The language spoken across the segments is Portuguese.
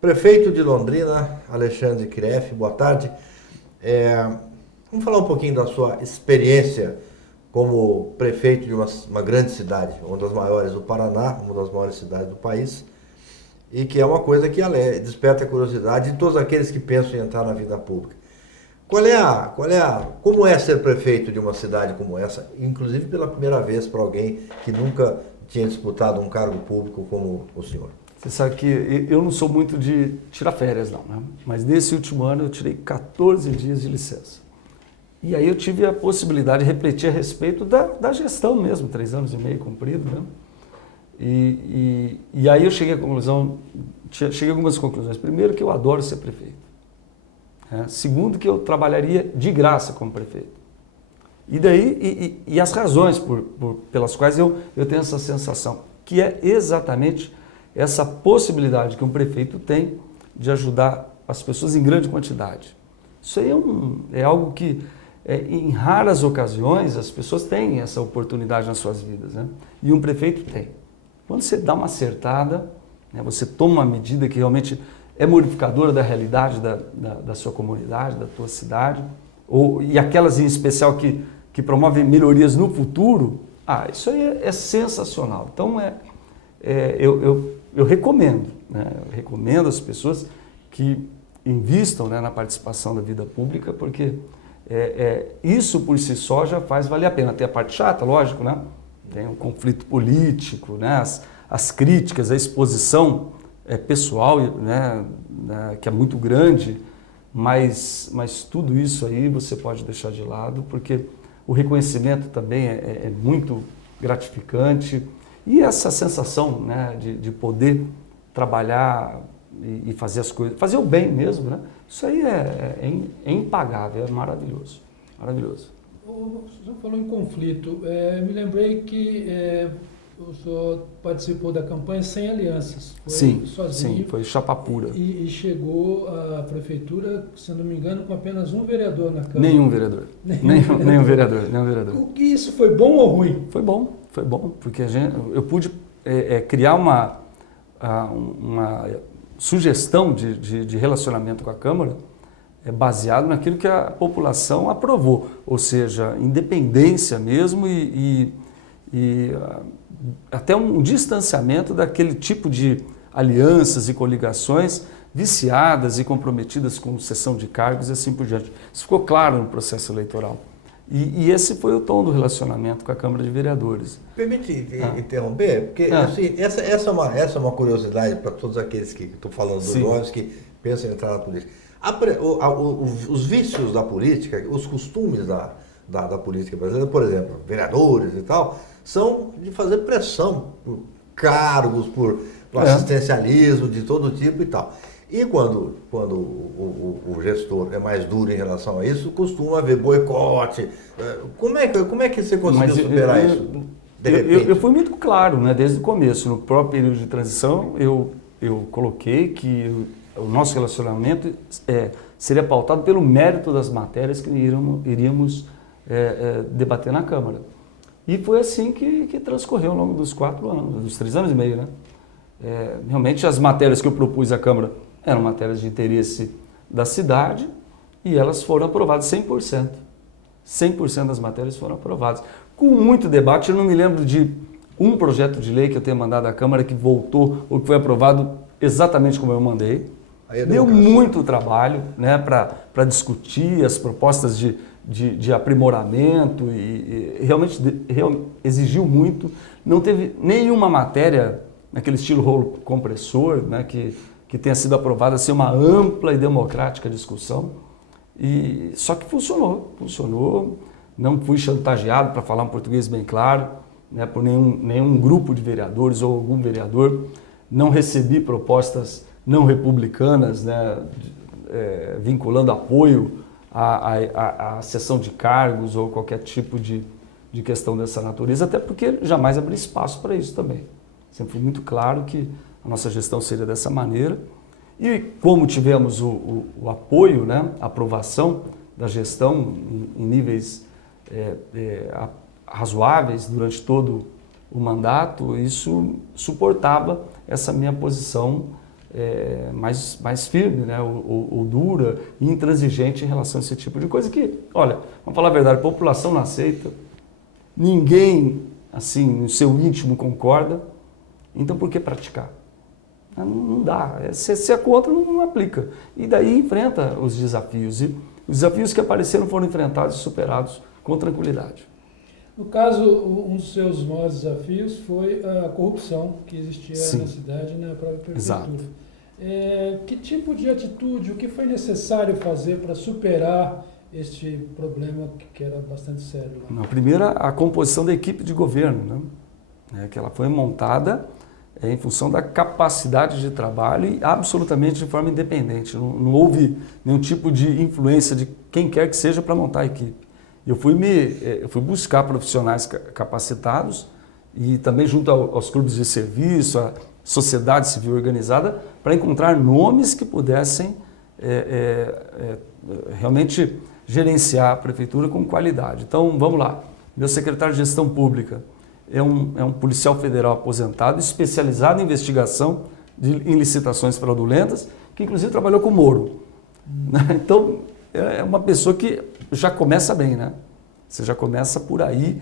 Prefeito de Londrina, Alexandre Kireff, boa tarde. Vamos falar um pouquinho da sua experiência como prefeito de uma grande cidade, uma das maiores do Paraná, uma das maiores cidades do país, e que é uma coisa que desperta a curiosidade de todos aqueles que pensam em entrar na vida pública. Como é ser prefeito de uma cidade como essa, inclusive pela primeira vez para alguém que nunca tinha disputado um cargo público como o senhor? Você sabe que eu não sou muito de tirar férias, não, né? Mas nesse último ano eu tirei 14 dias de licença. E aí eu tive a possibilidade de refletir a respeito da gestão mesmo, 3 anos e meio cumprido, né? E aí eu cheguei a algumas conclusões. Primeiro, que eu adoro ser prefeito. Segundo, que eu trabalharia de graça como prefeito. E as razões pelas quais eu tenho essa sensação, que é exatamente essa possibilidade que um prefeito tem de ajudar as pessoas em grande quantidade. Isso aí é algo que, em raras ocasiões, as pessoas têm essa oportunidade nas suas vidas, né? E um prefeito tem. Quando você dá uma acertada, né, você toma uma medida que realmente é modificadora da realidade da sua comunidade, da tua cidade, e aquelas em especial que promovem melhorias no futuro, isso aí é sensacional. Então, eu recomendo, né? Eu recomendo às pessoas que invistam, né, na participação da vida pública, porque isso por si só já faz valer a pena. Tem a parte chata, lógico, né? Tem o conflito político, né? As críticas, a exposição pessoal, né? Que é muito grande, mas tudo isso aí você pode deixar de lado, porque o reconhecimento também é muito gratificante. E essa sensação, né, de poder trabalhar e fazer as coisas, fazer o bem mesmo, né? Isso aí é impagável, é maravilhoso, maravilhoso. O senhor falou em conflito. Me lembrei que o senhor participou da campanha sem alianças. Foi sim, sozinho. Sim, foi chapa pura. E chegou à prefeitura, se não me engano, com apenas um vereador na Câmara. Nenhum vereador. Nenhum vereador. Isso foi bom ou ruim? Foi bom, porque eu pude criar uma sugestão de relacionamento com a Câmara baseado naquilo que a população aprovou, ou seja, independência mesmo e até um distanciamento daquele tipo de alianças e coligações viciadas e comprometidas com cessão de cargos e assim por diante. Isso ficou claro no processo eleitoral. E esse foi o tom do relacionamento com a Câmara de Vereadores. Permite interromper? Porque assim, essa é uma curiosidade para todos aqueles que estou falando dos jovens que pensam em entrar na política. Os vícios da política, os costumes da política brasileira, por exemplo, vereadores e tal, são de fazer pressão por cargos, por assistencialismo de todo tipo e tal. E quando o gestor é mais duro em relação a isso, costuma haver boicote. Como é que você conseguiu superar isso? Eu fui muito claro, né, desde o começo. No próprio período de transição, eu coloquei que o nosso relacionamento seria pautado pelo mérito das matérias que iríamos debater na Câmara. E foi assim que transcorreu ao longo dos 4 anos, dos 3 anos e meio, né? Realmente as matérias que eu propus à Câmara eram matérias de interesse da cidade e elas foram aprovadas 100%. 100% das matérias foram aprovadas. Com muito debate, eu não me lembro de um projeto de lei que eu tenha mandado à Câmara que voltou ou que foi aprovado exatamente como eu mandei. Deu muito trabalho, né, para discutir as propostas de aprimoramento e realmente exigiu muito. Não teve nenhuma matéria naquele estilo rolo compressor, né, que tenha sido aprovada sem uma ampla e democrática discussão. Só que funcionou. Não fui chantageado, para falar um português bem claro, né, por nenhum grupo de vereadores ou algum vereador. Não recebi propostas não republicanas, né, vinculando apoio à cessão de cargos ou qualquer tipo de questão dessa natureza, até porque jamais abri espaço para isso também. Sempre foi muito claro que a nossa gestão seria dessa maneira. E como tivemos o apoio, né, a aprovação da gestão em níveis razoáveis durante todo o mandato, isso suportava essa minha posição mais firme, né? ou dura e intransigente em relação a esse tipo de coisa que, olha, vamos falar a verdade, a população não aceita, ninguém, assim, no seu íntimo concorda, então por que praticar? Não dá, se é contra, não aplica. E daí enfrenta os desafios, e os desafios que apareceram foram enfrentados e superados com tranquilidade. No caso, um dos seus maiores desafios foi a corrupção que existia na cidade e na própria prefeitura. Exato. Que tipo de atitude, o que foi necessário fazer para superar este problema que era bastante sério lá? A primeira, a composição da equipe de governo, né? Que ela foi montada em função da capacidade de trabalho e absolutamente de forma independente. Não houve nenhum tipo de influência de quem quer que seja para montar a equipe. Eu fui buscar profissionais capacitados e também junto aos clubes de serviço, à sociedade civil organizada, para encontrar nomes que pudessem realmente gerenciar a prefeitura com qualidade. Então, vamos lá. Meu secretário de Gestão Pública é um policial federal aposentado, especializado em investigação em licitações fraudulentas, que inclusive trabalhou com o Moro. Então, é uma pessoa que já começa bem, né? Você já começa por aí,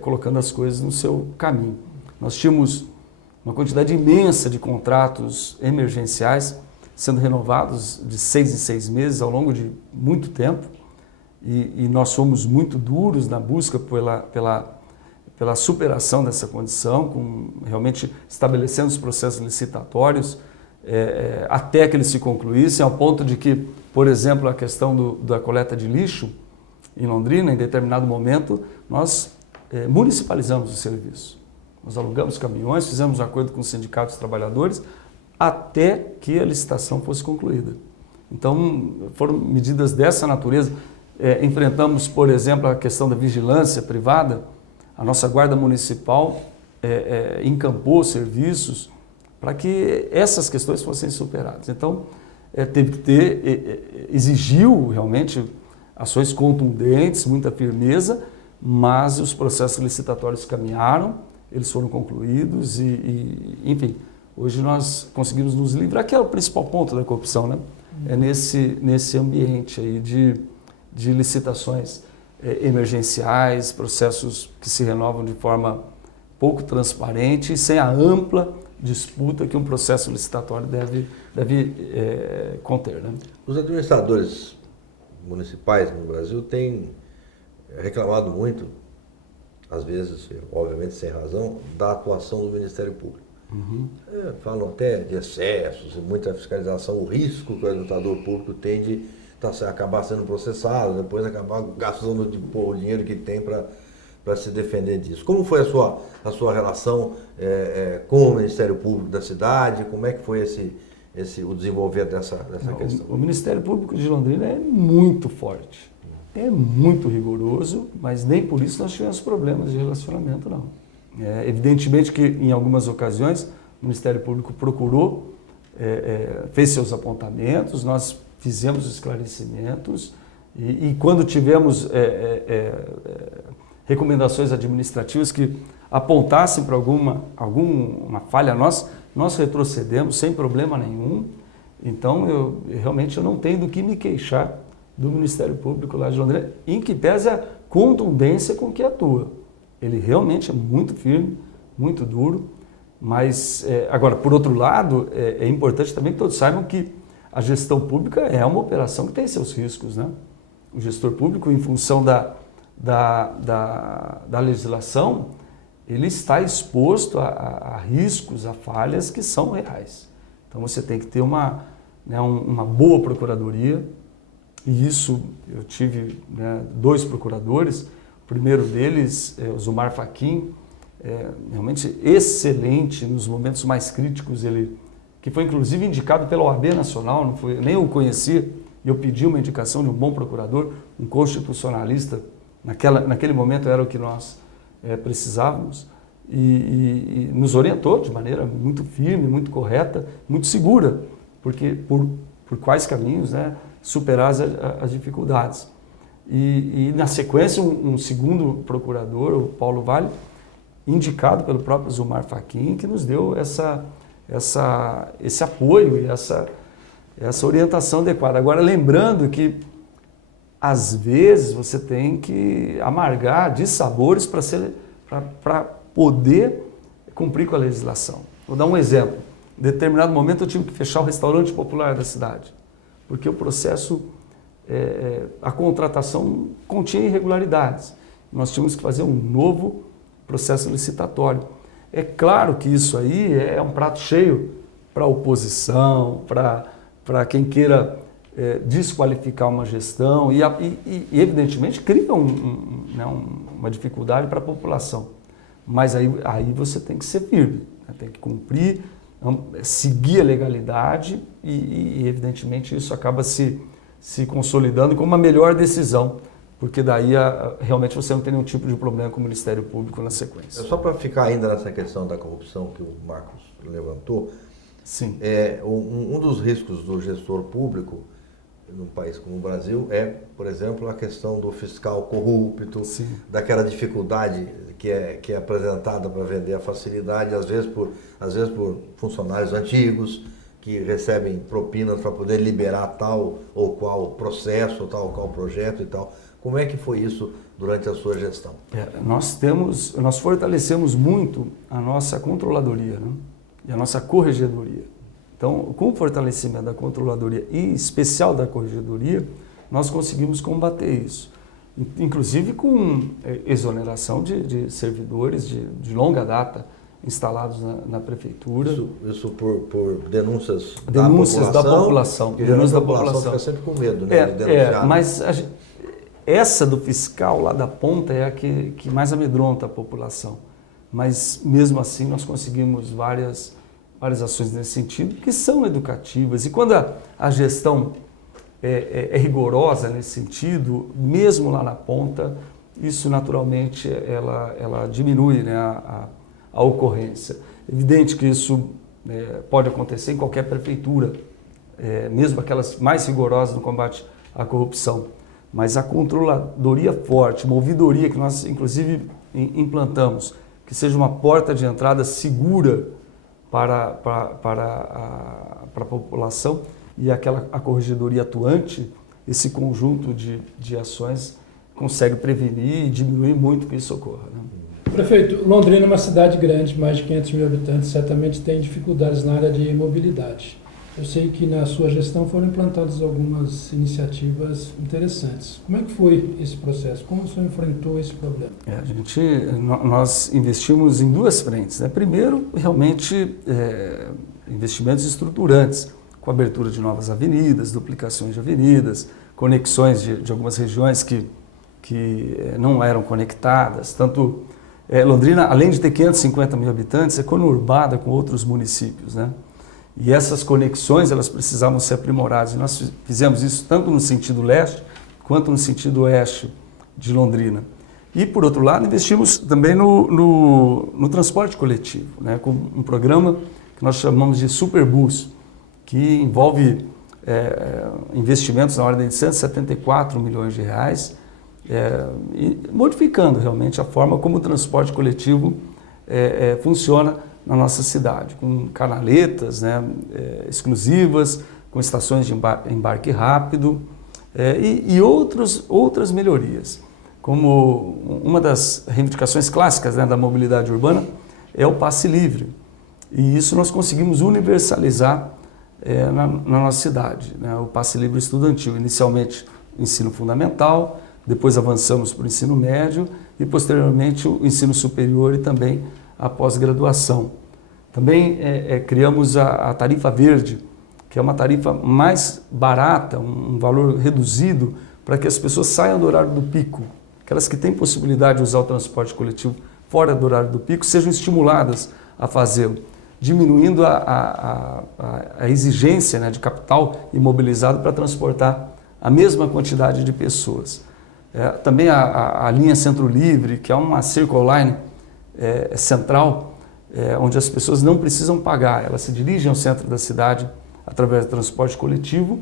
colocando as coisas no seu caminho. Nós tínhamos uma quantidade imensa de contratos emergenciais sendo renovados de 6 em 6 meses ao longo de muito tempo, e nós fomos muito duros na busca pela superação dessa condição, realmente estabelecendo os processos licitatórios até que eles se concluíssem, ao ponto de que, por exemplo, a questão da coleta de lixo em Londrina, em determinado momento, nós municipalizamos o serviço. Nós alugamos caminhões, fizemos um acordo com os sindicatos dos trabalhadores até que a licitação fosse concluída. Então, foram medidas dessa natureza. Enfrentamos, por exemplo, a questão da vigilância privada. A nossa Guarda Municipal encampou serviços para que essas questões fossem superadas. Então, teve que exigiu realmente ações contundentes, muita firmeza, mas os processos licitatórios caminharam, eles foram concluídos enfim, hoje nós conseguimos nos livrar, que é o principal ponto da corrupção, né? É nesse ambiente aí de licitações emergenciais, processos que se renovam de forma pouco transparente e sem a ampla disputa que um processo licitatório deve conter, né? Os administradores municipais no Brasil têm reclamado muito, às vezes, obviamente sem razão, da atuação do Ministério Público. Uhum. Falam até de excessos e muita fiscalização, o risco que o administrador público tem de acabar sendo processado, depois acabar gastando o dinheiro que tem para se defender disso. Como foi a sua relação com o Ministério Público da cidade? Como é que foi o desenvolver dessa questão? O Ministério Público de Londrina é muito forte, é muito rigoroso, mas nem por isso nós tivemos problemas de relacionamento, não. Evidentemente que em algumas ocasiões o Ministério Público procurou, fez seus apontamentos, nós fizemos esclarecimentos e quando tivemos recomendações administrativas que apontassem para alguma falha nossa, nós retrocedemos sem problema nenhum. Então, eu realmente não tenho do que me queixar do Ministério Público lá de Londrina, em que pese a contundência com que atua. Ele realmente é muito firme, muito duro, mas, agora, por outro lado, é importante também que todos saibam que a gestão pública é uma operação que tem seus riscos, né? O gestor público, em função da legislação, ele está exposto a riscos, a falhas que são reais. Então você tem que ter uma boa procuradoria, e isso eu tive 2 procuradores. O primeiro deles, o Zumar Fachin, realmente excelente nos momentos mais críticos, que foi inclusive indicado pela OAB Nacional, nem eu o conhecia, e eu pedi uma indicação de um bom procurador, um constitucionalista, naquele momento era o que nós precisávamos, e nos orientou de maneira muito firme, muito correta, muito segura, porque por quais caminhos superar as dificuldades. E na sequência, um segundo procurador, o Paulo Vale, indicado pelo próprio Zumar Fachin, que nos deu esse apoio e essa orientação adequada. Agora, lembrando que, às vezes, você tem que amargar dissabores para poder cumprir com a legislação. Vou dar um exemplo. Em determinado momento, eu tive que fechar o restaurante popular da cidade, porque o processo, a contratação continha irregularidades. Nós tínhamos que fazer um novo processo licitatório. É claro que isso aí é um prato cheio para a oposição, para quem queira desqualificar uma gestão e evidentemente, cria uma dificuldade para a população. Mas aí você tem que ser firme, né? Tem que cumprir, seguir a legalidade e evidentemente, isso acaba se consolidando como uma melhor decisão, porque daí realmente você não tem nenhum tipo de problema com o Ministério Público na sequência. Só para ficar ainda nessa questão da corrupção que o Marcos levantou, sim. Um dos riscos do gestor público num país como o Brasil é, por exemplo, a questão do fiscal corrupto, sim, daquela dificuldade que é apresentada para vender a facilidade, às vezes por funcionários antigos que recebem propinas para poder liberar tal ou qual processo, tal ou qual projeto e tal. Como é que foi isso durante a sua gestão? Nós fortalecemos muito a nossa controladoria, né? E a nossa corregedoria. Então, com o fortalecimento da controladoria e em especial da corregedoria, nós conseguimos combater isso. Inclusive com exoneração de servidores de longa data instalados na prefeitura. Isso por denúncias da população. Denúncias da população fica sempre com medo, né, de denunciar. Mas essa do fiscal lá da ponta é a que mais amedronta a população. Mas mesmo assim nós conseguimos várias ações nesse sentido, que são educativas. E quando a gestão é rigorosa nesse sentido, mesmo lá na ponta, isso naturalmente ela diminui, né, a ocorrência. Evidente que isso pode acontecer em qualquer prefeitura, mesmo aquelas mais rigorosas no combate à corrupção. Mas a controladoria forte, uma ouvidoria que nós inclusive implantamos, que seja uma porta de entrada segura para a população, e a corregedoria atuante, esse conjunto de ações consegue prevenir e diminuir muito que isso ocorra, né? Prefeito, Londrina é uma cidade grande, mais de 500 mil habitantes, certamente tem dificuldades na área de mobilidade. Eu sei que na sua gestão foram implantadas algumas iniciativas interessantes. Como é que foi esse processo? Como o senhor enfrentou esse problema? Nós investimos em duas frentes, né? Primeiro, realmente, investimentos estruturantes, com a abertura de novas avenidas, duplicações de avenidas, conexões de algumas regiões que não eram conectadas. Tanto Londrina, além de ter 550 mil habitantes, é conurbada com outros municípios, né? E essas conexões, elas precisavam ser aprimoradas. E nós fizemos isso tanto no sentido leste, quanto no sentido oeste de Londrina. E, por outro lado, investimos também no transporte coletivo, né, com um programa que nós chamamos de Superbus, que envolve investimentos na ordem de 174 milhões de reais, e modificando realmente a forma como o transporte coletivo funciona na nossa cidade, com canaletas, né, exclusivas, com estações de embarque rápido e outras melhorias. Como uma das reivindicações clássicas, né, da mobilidade urbana é o passe livre. E isso nós conseguimos universalizar na nossa cidade, né, o passe livre estudantil. Inicialmente o ensino fundamental, depois avançamos para o ensino médio e posteriormente o ensino superior e também a pós-graduação. Também criamos a tarifa verde, que é uma tarifa mais barata, um valor reduzido, para que as pessoas saiam do horário do pico. Aquelas que têm possibilidade de usar o transporte coletivo fora do horário do pico sejam estimuladas a fazê-lo, diminuindo a exigência, né, de capital imobilizado para transportar a mesma quantidade de pessoas. Também a linha Centro Livre, que é uma Circle Line central, onde as pessoas não precisam pagar, elas se dirigem ao centro da cidade através do transporte coletivo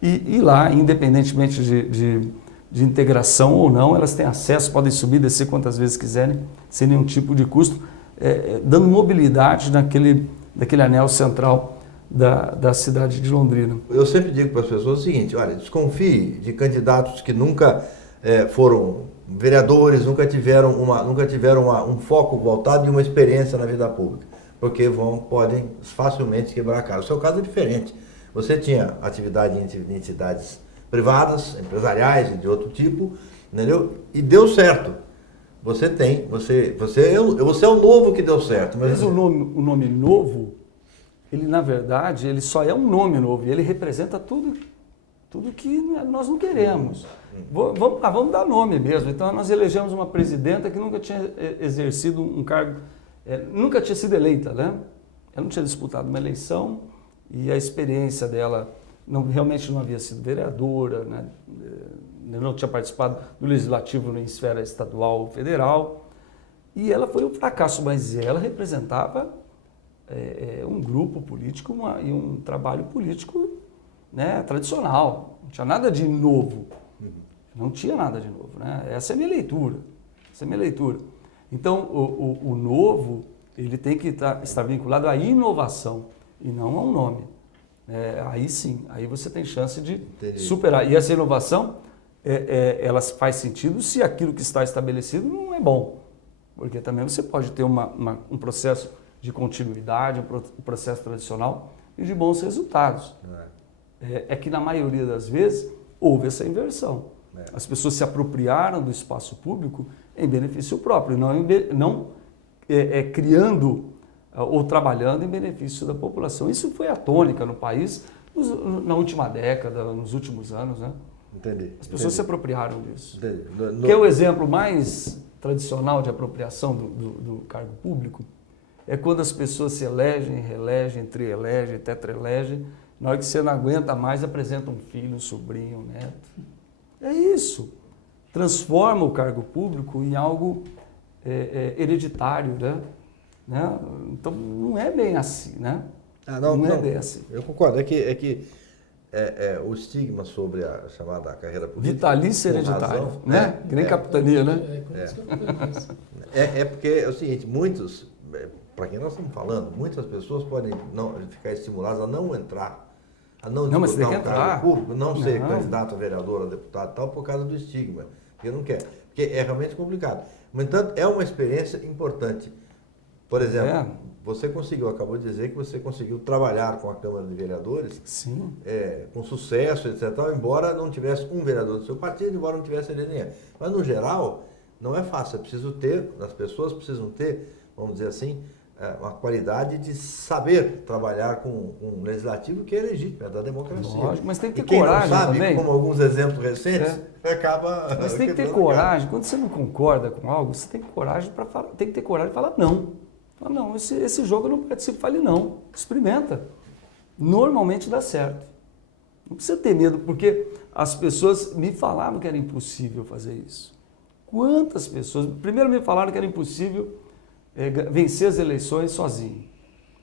e lá, independentemente de integração ou não, elas têm acesso, podem subir e descer quantas vezes quiserem, sem nenhum tipo de custo, dando mobilidade daquele anel central da cidade de Londrina. Eu sempre digo para as pessoas o seguinte, olha, desconfie de candidatos que nunca foram vereadores, nunca tiveram um foco voltado e uma experiência na vida pública, porque podem facilmente quebrar a cara. O seu caso é diferente. Você tinha atividade em entidades privadas, empresariais e de outro tipo, entendeu? E deu certo. Você é o novo que deu certo. Mas o nome novo, ele na verdade, ele só é um nome novo e ele representa tudo que nós não queremos. Vamos dar nome mesmo. Então nós elegemos uma presidenta que nunca tinha exercido um cargo, nunca tinha sido eleita, né? Ela não tinha disputado uma eleição e a experiência dela realmente não havia sido vereadora, né? Não tinha participado do legislativo em esfera estadual ou federal. E ela foi um fracasso, mas ela representava um grupo político e um trabalho político, né, tradicional. Não tinha nada de novo. Não tinha nada de novo, né? Essa é a minha leitura. Então, o novo, ele tem que estar vinculado à inovação e não ao nome. Aí sim, aí você tem chance de superar. E essa inovação, ela faz sentido se aquilo que está estabelecido não é bom. Porque também você pode ter um processo de continuidade, um processo tradicional e de bons resultados. É que na maioria das vezes houve essa inversão. As pessoas se apropriaram do espaço público em benefício próprio, não criando ou trabalhando em benefício da população. Isso foi a tônica no país na última década, nos últimos anos, né? Entendi. As pessoas se apropriaram disso. Entendi. Que é o exemplo mais tradicional de apropriação do cargo público, é quando as pessoas se elegem, reelegem, trielegem, tetraelegem, na hora que você não aguenta mais, apresenta um filho, um sobrinho, um neto. É isso. Transforma o cargo público em algo hereditário, né? Então, não é bem assim, né? Não é bem assim. Eu concordo. É que o estigma sobre a chamada carreira política... Vitalício hereditário, né? Que nem capitania, né? Porque é o seguinte, muitos, para quem nós estamos falando, muitas pessoas podem ficar estimuladas a não entrar, a não disputar um cargo público, não ser candidato a vereador, a deputado e tal, por causa do estigma, porque não quer. Porque é realmente complicado. No entanto, é uma experiência importante. Por exemplo, você acabou de dizer que você conseguiu trabalhar com a Câmara de Vereadores. Sim. Com sucesso, etc. Embora não tivesse um vereador do seu partido, embora não tivesse ninguém. Mas, no geral, não é fácil. As pessoas precisam ter, vamos dizer assim, uma qualidade de saber trabalhar com um legislativo que é legítimo, é da democracia. Lógico, mas tem que ter quem coragem não sabe, também. Como alguns exemplos recentes, acaba... Mas tem que ter coragem. Quando você não concorda com algo, você tem que ter coragem de falar não. Fala, não, esse jogo eu não participo. Fale não. Experimenta. Normalmente dá certo. Não precisa ter medo, porque as pessoas me falavam que era impossível fazer isso. Quantas pessoas... Primeiro me falaram que era impossível vencer as eleições sozinho,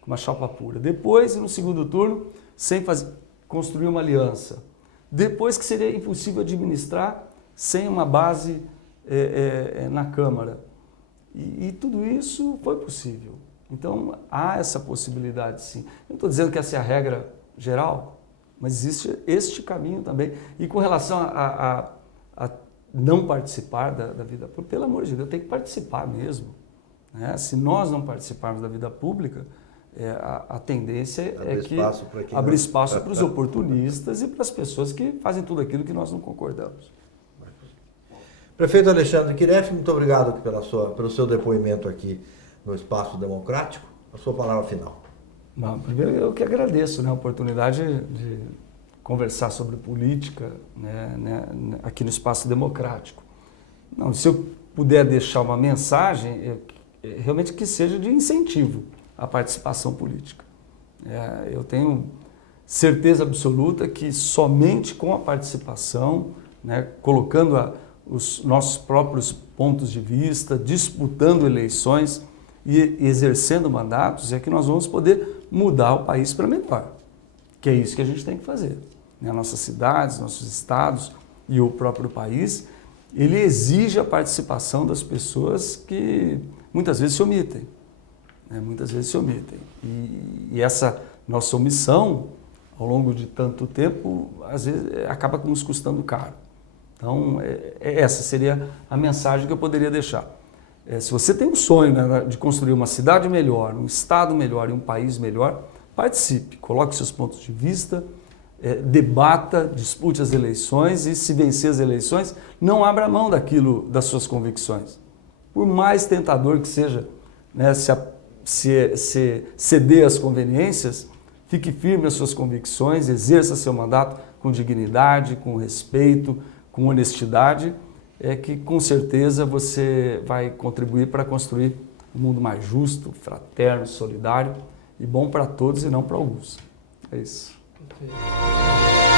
com uma chapa pura. Depois, no segundo turno, sem construir uma aliança. Depois que seria impossível administrar sem uma base na Câmara. E tudo isso foi possível. Então, há essa possibilidade, sim. Eu não estou dizendo que essa é a regra geral, mas existe este caminho também. E com relação a não participar da vida pública, pelo amor de Deus, tem que participar mesmo. Né? Se nós não participarmos da vida pública, a tendência abrir espaço para os oportunistas e para as pessoas que fazem tudo aquilo que nós não concordamos. Prefeito Alexandre Quiref, muito obrigado pelo seu depoimento aqui no Espaço Democrático. A sua palavra final. Bom, primeiro, eu que agradeço, né, a oportunidade de conversar sobre política, né, aqui no Espaço Democrático. Não, se eu puder deixar uma mensagem, realmente que seja de incentivo à participação política. Eu tenho certeza absoluta que somente com a participação, né, colocando os nossos próprios pontos de vista, disputando eleições e exercendo mandatos, é que nós vamos poder mudar o país para melhor. Que é isso que a gente tem que fazer. Nossas cidades, nossos estados e o próprio país, ele exige a participação das pessoas que muitas vezes se omitem. né? Muitas vezes se omitem. E essa nossa omissão, ao longo de tanto tempo, às vezes acaba nos custando caro. Então, essa seria a mensagem que eu poderia deixar. Se você tem um sonho, né, de construir uma cidade melhor, um estado melhor e um país melhor, participe, coloque seus pontos de vista, debata, dispute as eleições e, se vencer as eleições, não abra mão daquilo, das suas convicções. Por mais tentador que seja, né, se ceder às conveniências, fique firme às suas convicções, exerça seu mandato com dignidade, com respeito, com honestidade, que com certeza você vai contribuir para construir um mundo mais justo, fraterno, solidário e bom para todos e não para alguns. É isso. Perfeito.